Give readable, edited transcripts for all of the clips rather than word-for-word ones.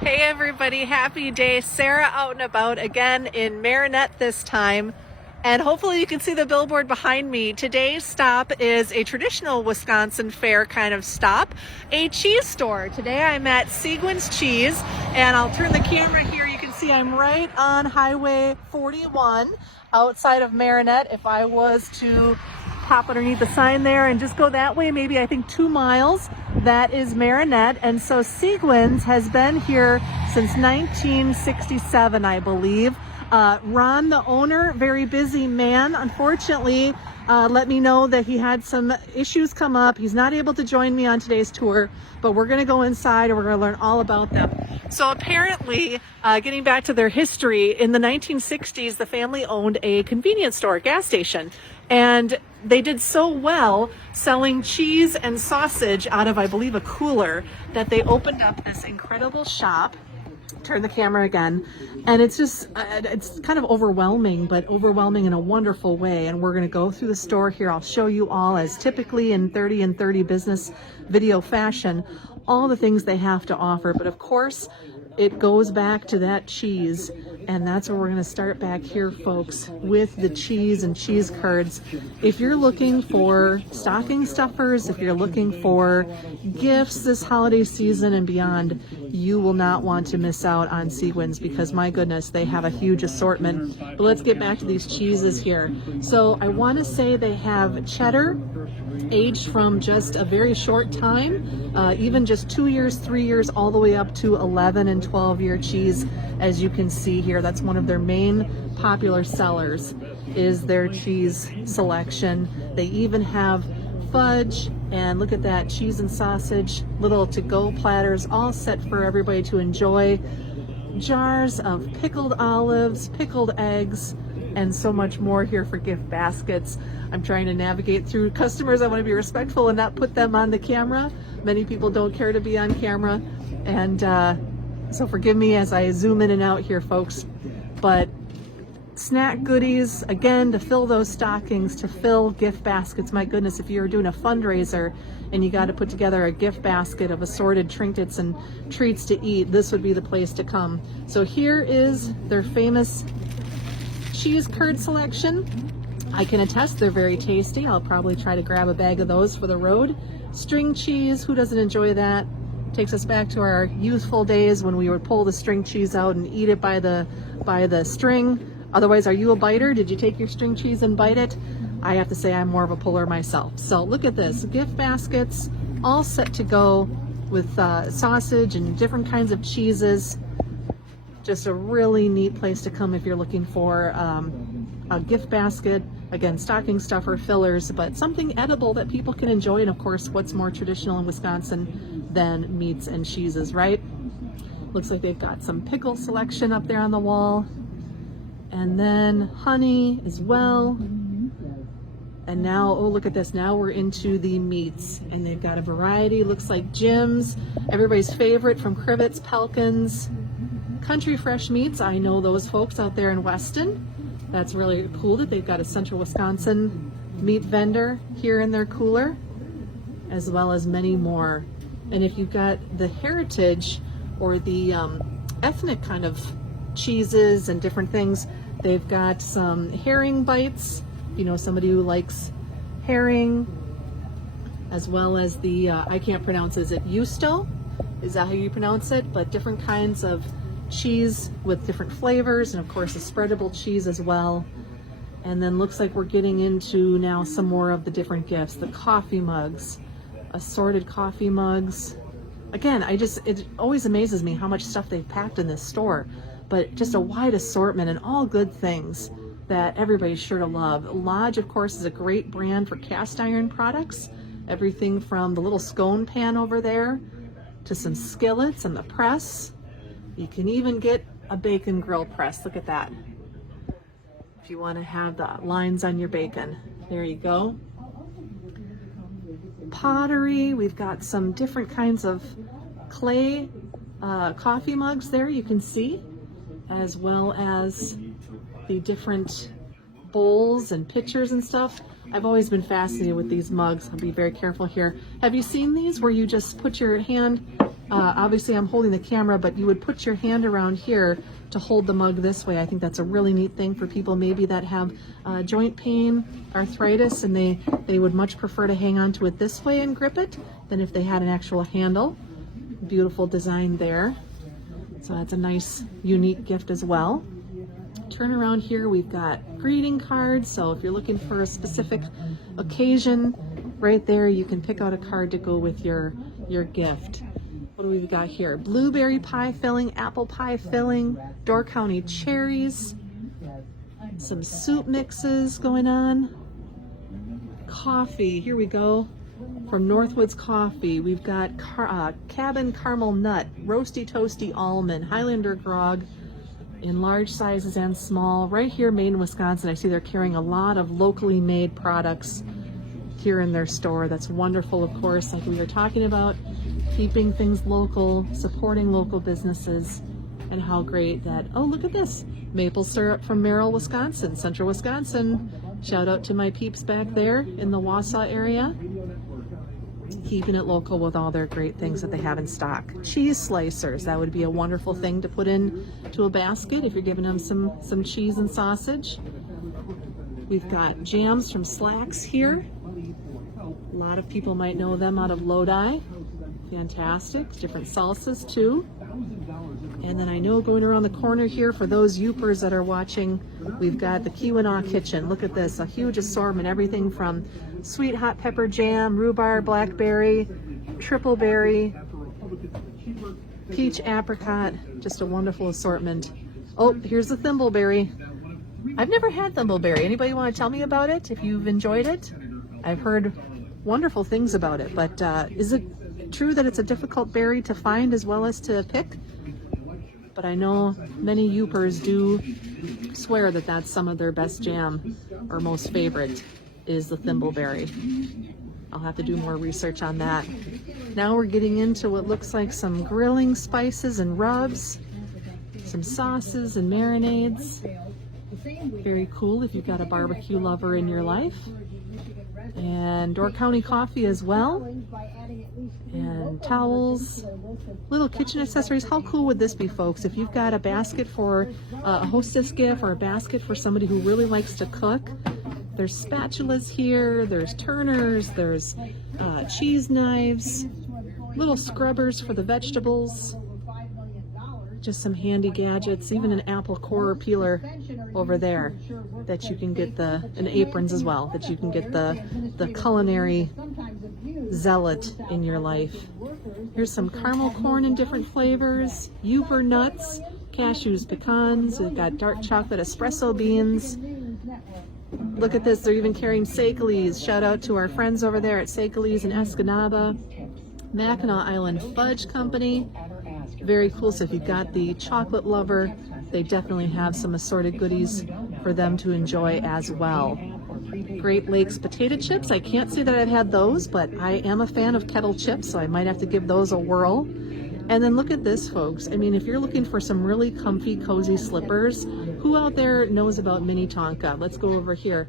Hey everybody, happy day. Sarah out and about again in Marinette this time. And hopefully you can see the billboard behind me. Today's stop is a traditional Wisconsin fare kind of stop, a cheese store. Today I'm at Seguins Cheese, and I'll turn the camera here. You can see I'm right on Highway 41 outside of Marinette. If I was to pop underneath the sign there and just go that way, maybe I think 2 miles, that is Marinette. And so Seguins has been here since 1967, I believe. Ron, the owner, very busy man, unfortunately, let me know that he had some issues come up. He's not able to join me on today's tour, but we're going to go inside and we're going to learn all about them. So apparently, getting back to their history, in the 1960s, the family owned a convenience store, gas station, and they did so well selling cheese and sausage out of, I believe, a cooler, that they opened up this incredible shop. Turn the camera again, and it's just it's kind of overwhelming, but overwhelming in a wonderful way. And we're going to go through the store here. I'll show you all, as typically in 30 and 30 business video fashion, all the things they have to offer. But of course, it goes back to that cheese, and that's where we're going to start back here, folks, with the cheese and cheese curds. If you're looking for stocking stuffers, if you're looking for gifts this holiday season and beyond, you will not want to miss out on Seguins, because my goodness, they have a huge assortment. But let's get back to these cheeses here. So I want to say they have cheddar, aged from just a very short time, even just 2 years, 3 years, all the way up to 11 and 12-year cheese. As you can see here, that's one of their main popular sellers, is their cheese selection. They even have fudge, and look at that, cheese and sausage, little to-go platters, all set for everybody to enjoy. Jars of pickled olives, pickled eggs, and so much more here for gift baskets. I'm trying to navigate through customers. I want to be respectful and not put them on the camera. Many people don't care to be on camera, and so forgive me as I zoom in and out here, folks. But snack goodies, again, to fill those stockings, to fill gift baskets. My goodness, if you're doing a fundraiser and you got to put together a gift basket of assorted trinkets and treats to eat, this would be the place to come. So here is their famous cheese curd selection. I can attest they're very tasty. I'll probably try to grab a bag of those for the road. String cheese, who doesn't enjoy that? Takes us back to our youthful days when we would pull the string cheese out and eat it by the string. Otherwise, are you a biter? Did you take your string cheese and bite it? I have to say I'm more of a puller myself. So look at this, gift baskets, all set to go with sausage and different kinds of cheeses. Just a really neat place to come if you're looking for a gift basket. Again, stocking stuffer, fillers, but something edible that people can enjoy. And of course, what's more traditional in Wisconsin than meats and cheeses, right? Looks like they've got some pickle selection up there on the wall. And then honey as well. And now, oh, look at this. Now we're into the meats, and they've got a variety. Looks like Jim's, everybody's favorite, from Crivets, Pelkins, Country Fresh Meats. I know those folks out there in Weston. That's really cool that they've got a Central Wisconsin meat vendor here in their cooler, as well as many more. And if you've got the heritage or the ethnic kind of cheeses and different things, they've got some herring bites, you know, somebody who likes herring, as well as the I can't pronounce, is it Yusto? Is that how you pronounce it? But different kinds of cheese with different flavors, and of course a spreadable cheese as well. And then looks like we're getting into now some more of the different gifts, the coffee mugs, assorted coffee mugs. Again, it always amazes me how much stuff they've packed in this store, but just a wide assortment and all good things that everybody's sure to love. Lodge, of course, is a great brand for cast iron products. Everything from the little scone pan over there to some skillets and the press. You can even get a bacon grill press. Look at that. If you want to have the lines on your bacon. There you go. Pottery. We've got some different kinds of clay coffee mugs there, you can see, as well as the different bowls and pitchers and stuff. I've always been fascinated with these mugs. I'll be very careful here. Have you seen these where you just put your hand Obviously I'm holding the camera, but you would put your hand around here to hold the mug this way. I think that's a really neat thing for people maybe that have joint pain, arthritis, and they would much prefer to hang on to it this way and grip it than if they had an actual handle. Beautiful design there. So that's a nice, unique gift as well. Turn around here, we've got greeting cards. So if you're looking for a specific occasion, right there you can pick out a card to go with your gift. What do we got here? Blueberry pie filling, apple pie filling, Door County cherries, some soup mixes going on. Coffee, here we go. From Northwoods Coffee, we've got cabin caramel nut, roasty toasty almond, Highlander grog in large sizes and small. Right here, made in Wisconsin. I see they're carrying a lot of locally made products here in their store. That's wonderful, of course, like we were talking about, keeping things local, supporting local businesses, and how great that, oh, look at this, maple syrup from Merrill, Wisconsin, central Wisconsin. Shout out to my peeps back there in the Wausau area. Keeping it local with all their great things that they have in stock. Cheese slicers, that would be a wonderful thing to put in to a basket if you're giving them some cheese and sausage. We've got jams from Slacks here. A lot of people might know them out of Lodi. Fantastic. Different salsas too. And then I know going around the corner here, for those Youpers that are watching, we've got the Keweenaw Kitchen. Look at this, a huge assortment, everything from sweet hot pepper jam, rhubarb, blackberry, triple berry, peach apricot, just a wonderful assortment. Oh, here's the thimbleberry. I've never had thimbleberry. Anybody want to tell me about it if you've enjoyed it? I've heard wonderful things about it, but is it true that it's a difficult berry to find as well as to pick? But I know many Youpers do swear that that's some of their best jam, or most favorite is the thimbleberry. I'll have to do more research on that. Now we're getting into what looks like some grilling spices and rubs, some sauces and marinades. Very cool if you've got a barbecue lover in your life. And Door County coffee as well. And towels, little kitchen accessories. How cool would this be, folks? If you've got a basket for a hostess gift or a basket for somebody who really likes to cook, there's spatulas here, there's turners, there's cheese knives, little scrubbers for the vegetables, just some handy gadgets, even an apple core peeler over there that you can get and aprons as well, that you can get the culinary zealot in your life. Here's some caramel corn in different flavors, Youper nuts, cashews, pecans. We've got dark chocolate espresso beans. Look at this, they're even carrying Seguins. Shout out to our friends over there at Seguins in Escanaba. Mackinac Island Fudge Company. Very cool. So if you've got the chocolate lover, they definitely have some assorted goodies for them to enjoy as well. Great Lakes potato chips. I can't say that I've had those, but I am a fan of kettle chips, so I might have to give those a whirl. And then look at this, folks. I mean, if you're looking for some really comfy, cozy slippers, who out there knows about Mini Tonka? Let's go over here.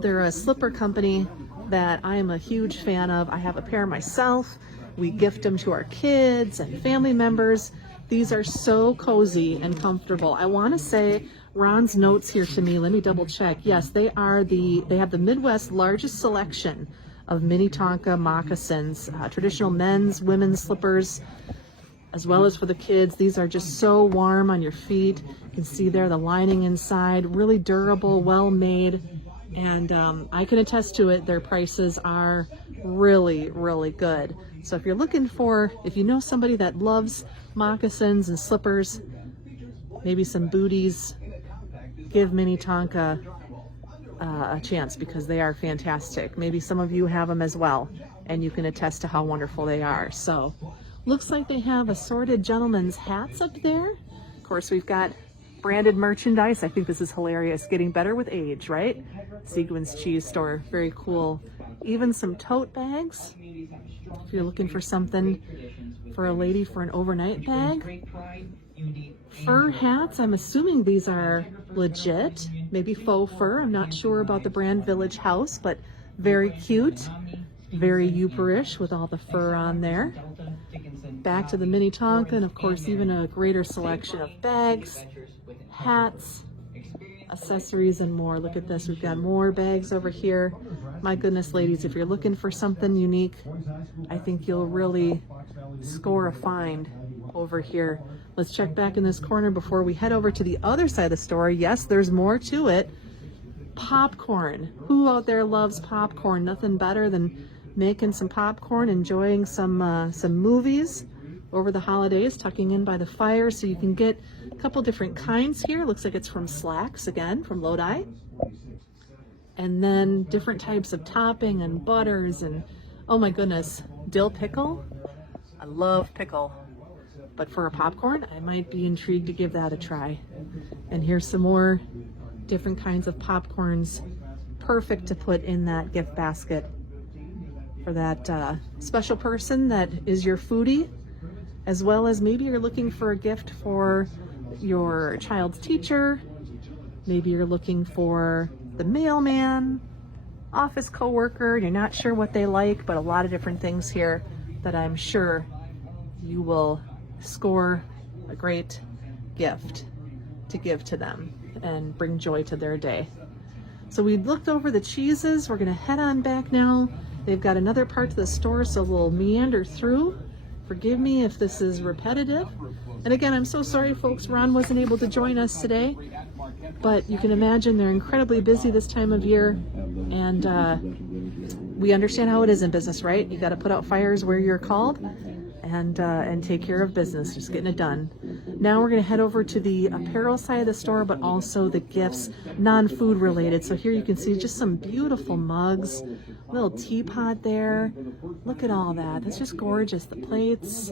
They're a slipper company that I am a huge fan of. I have a pair myself. We gift them to our kids and family members. These are so cozy and comfortable. I want to say Ron's notes here to me. Let me double check. Yes, they have the Midwest's largest selection of Mini Tonka moccasins, traditional men's, women's slippers, as well as for the kids. These are just so warm on your feet. You can see there the lining inside, really durable, well made, and I can attest to it. Their prices are really, really good. So if you're looking for, if you know somebody that loves moccasins and slippers, maybe some booties, give Mini Tonka a chance, because they are fantastic. Maybe some of you have them as well, and you can attest to how wonderful they are. So looks like they have assorted gentlemen's hats up there. Of course, we've got branded merchandise. I think this is hilarious. Getting better with age, right? Seguins Cheese store. Very cool. Even some tote bags. If you're looking for something for a lady for an overnight bag. Fur hats. I'm assuming these are legit. Maybe faux fur. I'm not sure about the brand Village House, but very cute. Very Youperish with all the fur on there. back to the mini Tonka, and of course even a greater selection of bags, hats, accessories, and more. Look at this, we've got more bags over here. My goodness, ladies, if you're looking for something unique, I think you'll really score a find over here. Let's check back in this corner before we head over to the other side of the store. Yes, there's more to it. Popcorn. Who out there loves popcorn? Nothing better than making some popcorn, enjoying some movies over the holidays, tucking in by the fire. So you can get a couple different kinds here. Looks like it's from Slacks, again, from Lodi. And then different types of topping and butters, and oh my goodness, dill pickle. I love pickle. But for a popcorn, I might be intrigued to give that a try. And here's some more different kinds of popcorns, perfect to put in that gift basket for that special person that is your foodie, as well as maybe you're looking for a gift for your child's teacher, maybe you're looking for the mailman, office coworker, you're not sure what they like, but a lot of different things here that I'm sure you will score a great gift to give to them and bring joy to their day. So we looked over the cheeses. We're gonna head on back now. They've got another part to the store, so we'll meander through. Forgive me if this is repetitive. And again, I'm so sorry, folks, Ron wasn't able to join us today, but you can imagine they're incredibly busy this time of year, and we understand how it is in business, right? You got to put out fires where you're called, and take care of business, just getting it done. Now we're going to head over to the apparel side of the store, but also the gifts, non-food related. So here you can see just some beautiful mugs, little teapot there. Look at all that. That's just gorgeous. The plates,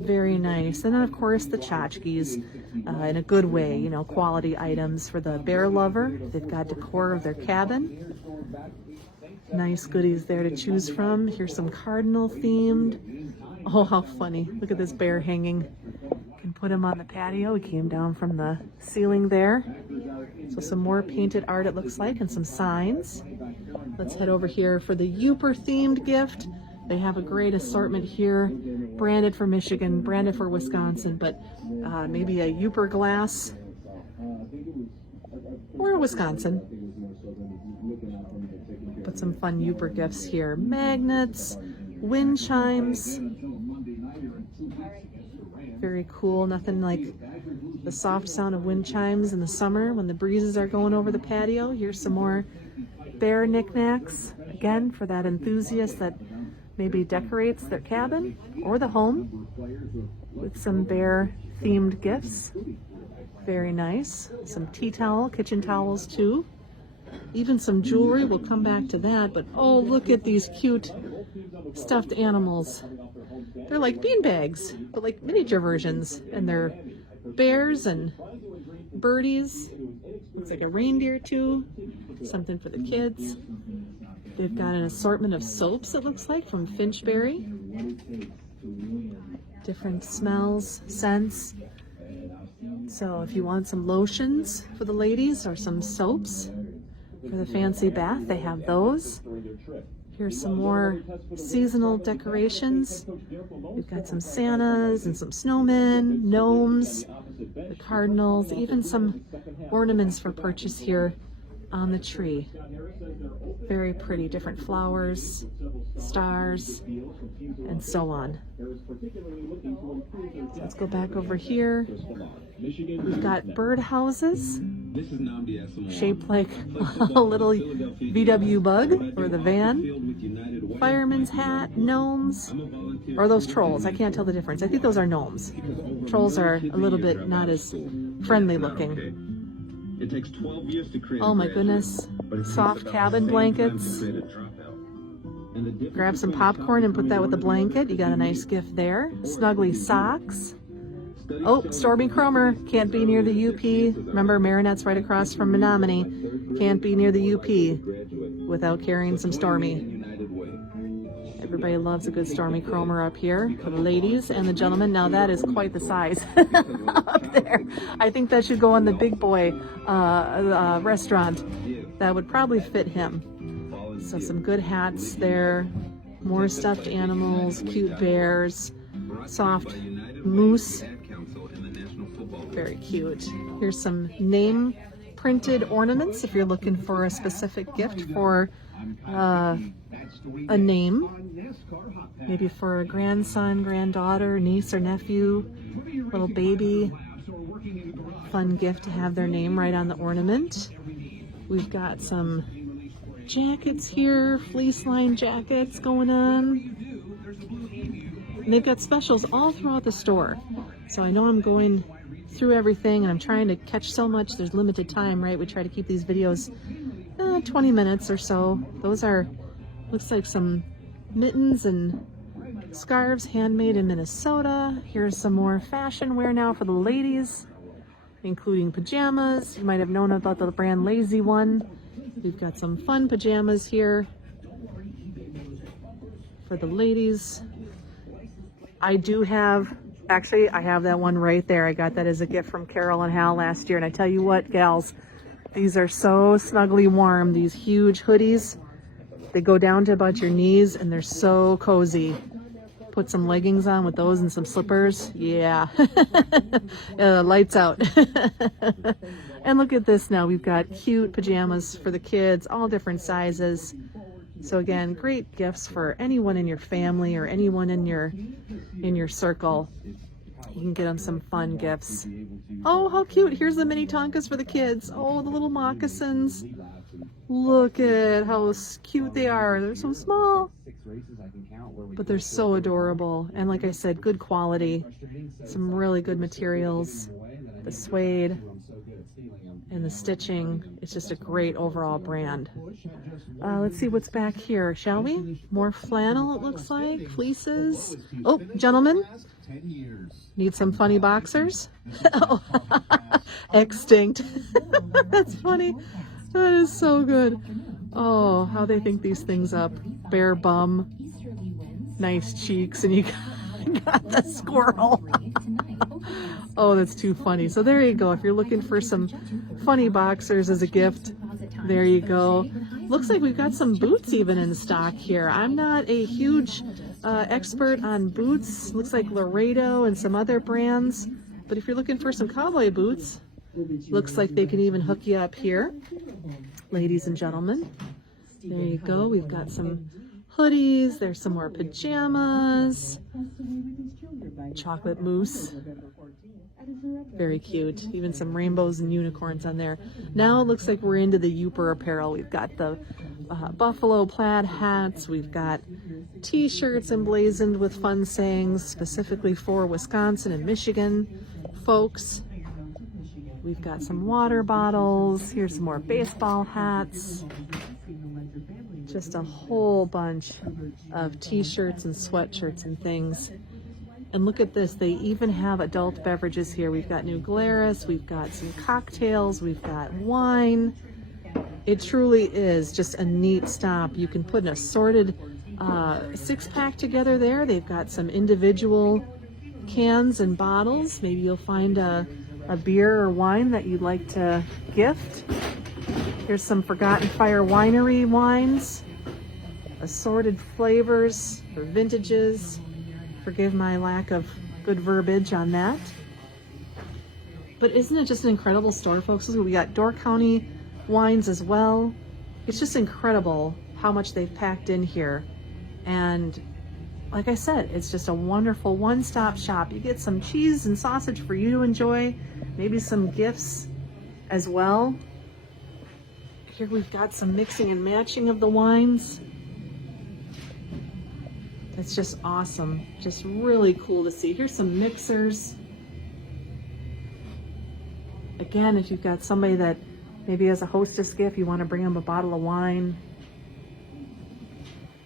very nice. And then of course the tchotchkes, in a good way, you know, quality items for the bear lover. They've got decor of their cabin. Nice goodies there to choose from. Here's some cardinal themed. Oh, how funny. Look at this bear hanging. You can put him on the patio. He came down from the ceiling there. So some more painted art, it looks like, and some signs. Let's head over here for the Yooper themed gift. They have a great assortment here, branded for Michigan, branded for Wisconsin, but maybe a Yooper glass or Wisconsin. But some fun Yooper gifts here. Magnets, wind chimes. Very cool. Nothing like the soft sound of wind chimes in the summer when the breezes are going over the patio. Here's some more bear knickknacks. Again, for that enthusiast that maybe decorates their cabin or the home with some bear themed gifts. Very nice. Some tea towel, kitchen towels too. Even some jewelry, we'll come back to that, but oh, look at these cute stuffed animals. They're like bean bags, but like miniature versions, and they're bears and birdies. Looks like a reindeer too, something for the kids. They've got an assortment of soaps, it looks like, from Finchberry. Different smells, scents. So if you want some lotions for the ladies or some soaps for the fancy bath, they have those. Here's some more seasonal decorations. We've got some Santas and some snowmen, gnomes, the cardinals, even some ornaments for purchase here on the tree. Very pretty, different flowers, stars, and so on. So let's go back over here. We've got bird houses shaped like a little VW bug or the van. Fireman's hat, gnomes, or those trolls. I can't tell the difference. I think those are gnomes. Trolls are a little bit not as friendly looking. It takes 12 years to create. Oh my goodness. Soft cabin blankets. Grab some popcorn and put that with the blanket. You got a nice gift there. Snuggly socks. Oh, Stormy Cromer. Can't be near the UP. Remember, Marinette's right across from Menominee. Can't be near the UP without carrying some Stormy. Everybody loves a good Stormy Cromer up here for the ladies and the gentlemen. Now that is quite the size up there. I think that should go on the big boy restaurant. That would probably fit him. So some good hats there. More stuffed animals, cute bears, soft moose. Very cute. Here's some name printed ornaments if you're looking for a specific gift for a name. Maybe for a grandson, granddaughter, niece or nephew, little baby. Fun gift to have their name right on the ornament. We've got some jackets here, fleece line jackets going on. And they've got specials all throughout the store. So I know I'm going through everything and I'm trying to catch so much. There's limited time, right? We try to keep these videos 20 minutes or so. Those are, looks like some mittens and scarves handmade in Minnesota. Here's some more fashion wear now for the ladies, including pajamas. You might have known about the brand Lazy One. We've got some fun pajamas here for the ladies. I do have, actually, I have that one right there. I got that as a gift from Carol and Hal last year. And I tell you what, gals, these are so snugly warm. These huge hoodies, they go down to about your knees and they're so cozy. Put some leggings on with those and some slippers. Yeah, lights out. And look at this now. We've got cute pajamas for the kids, all different sizes. So again, great gifts for anyone in your family or anyone in your circle. You can get them some fun gifts. Oh, how cute. Here's the mini Tonkas for the kids. Oh, the little moccasins. Look at how cute they are. They're so small, but they're so adorable. And like I said, good quality. Some really good materials. The suede and the stitching. It's just a great overall brand. Let's see what's back here, shall we? More flannel, it looks like. Fleeces. Oh, gentlemen, need some funny boxers? Oh, extinct. That's funny. That is so good. Oh, how they think these things up. Bare bum, nice cheeks, and you got the squirrel. Oh, that's too funny. So there you go. If you're looking for some funny boxers as a gift, there you go. Looks like we've got some boots even in stock here. I'm not a huge expert on boots. Looks like Laredo and some other brands. But if you're looking for some cowboy boots, looks like they can even hook you up here. Ladies and gentlemen, there you go. We've got some hoodies. There's some more pajamas. Chocolate mousse. Very cute. Even some rainbows and unicorns on there. Now it looks like we're into the Youper apparel. We've got the buffalo plaid hats. We've got t-shirts emblazoned with fun sayings specifically for Wisconsin and Michigan folks. We've got some water bottles. Here's some more baseball hats. Just a whole bunch of t-shirts and sweatshirts and things. And look at this, they even have adult beverages here. We've got New Glarus, we've got some cocktails, we've got wine. It truly is just a neat stop. You can put an assorted six-pack together there. They've got some individual cans and bottles. Maybe you'll find a beer or wine that you'd like to gift. Here's some Forgotten Fire Winery wines, assorted flavors for vintages. Forgive my lack of good verbiage on that. But isn't it just an incredible store, folks? We got Door County wines as well. It's just incredible how much they've packed in here. And like I said, it's just a wonderful one-stop shop. You get some cheese and sausage for you to enjoy, maybe some gifts as well. Here we've got some mixing and matching of the wines. It's just awesome. Just really cool to see. Here's some mixers. Again, if you've got somebody that maybe as a hostess gift, you want to bring them a bottle of wine.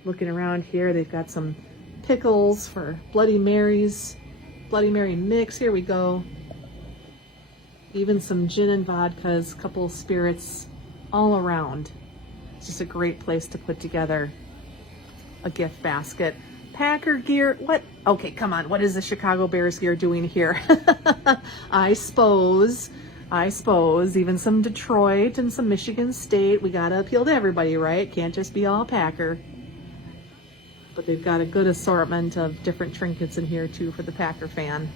Looking around here, they've got some pickles for Bloody Marys. Bloody Mary mix, here we go. Even some gin and vodkas, couple of spirits all around. It's just a great place to put together a gift basket. Packer gear, what? Okay, come on. What is the Chicago Bears gear doing here? I suppose, even some Detroit and some Michigan State. We got to appeal to everybody, right? Can't just be all Packer. but they've got a good assortment of different trinkets in here too for the Packer fan.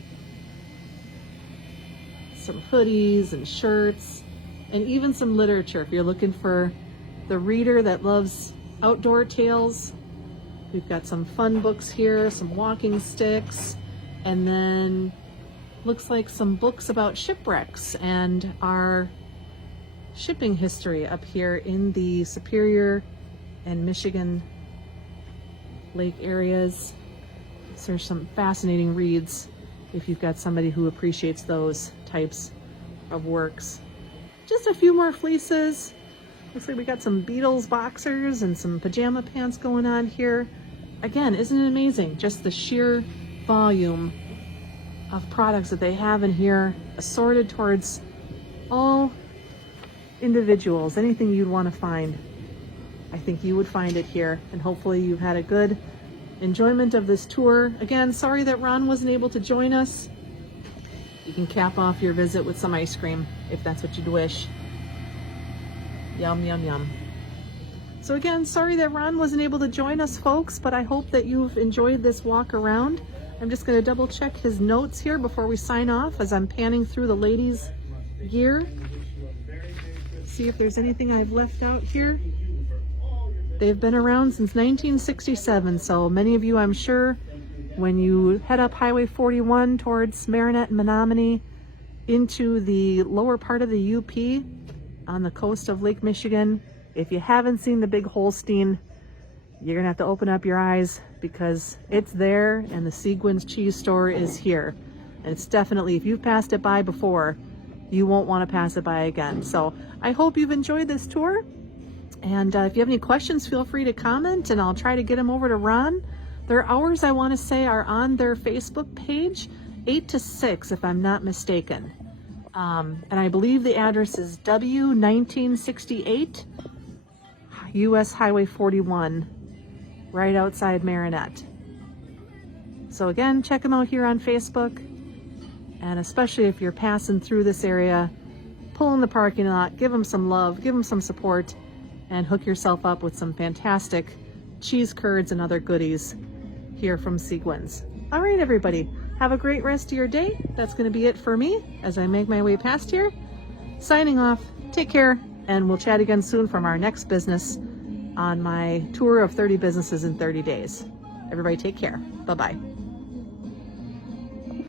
Some hoodies and shirts, and even some literature if you're looking for the reader that loves outdoor tales. We've got some fun books here, some walking sticks, and then looks like some books about shipwrecks and our shipping history up here in the Superior and Michigan lake areas. So there's some fascinating reads if you've got somebody who appreciates those types of works. Just a few more fleeces. Looks like we got some Beatles boxers and some pajama pants going on here. Again, isn't it amazing? Just the sheer volume of products that they have in here, assorted towards all individuals. Anything you'd want to find, I think you would find it here. And hopefully you've had a good enjoyment of this tour. Again, sorry that Ron wasn't able to join us. You can cap off your visit with some ice cream if that's what you'd wish. Yum, yum, yum. So again, sorry that Ron wasn't able to join us, folks, but I hope that you've enjoyed this walk around. I'm just going to double check his notes here before we sign off as I'm panning through the ladies' gear. See if there's anything I've left out here. They've been around since 1967, so many of you, I'm sure, when you head up Highway 41 towards Marinette and Menominee into the lower part of the UP on the coast of Lake Michigan, if you haven't seen the big Holstein, you're gonna have to open up your eyes because it's there, and the Seguins Cheese store is here. And it's definitely, if you've passed it by before, you won't want to pass it by again. So I hope you've enjoyed this tour. And if you have any questions, feel free to comment and I'll try to get them over to Ron. Their hours, I want to say, are on their Facebook page, 8 to 6, if I'm not mistaken. And I believe the address is W1968 US Highway 41, right outside Marinette. So again, check them out here on Facebook. And especially if you're passing through this area, pull in the parking lot, give them some love, give them some support, and hook yourself up with some fantastic cheese curds and other goodies here from Seguins. All right, everybody, have a great rest of your day. That's going to be it for me as I make my way past here. Signing off, take care, and we'll chat again soon from our next business on my tour of 30 businesses in 30 days. Everybody take care. Bye-bye.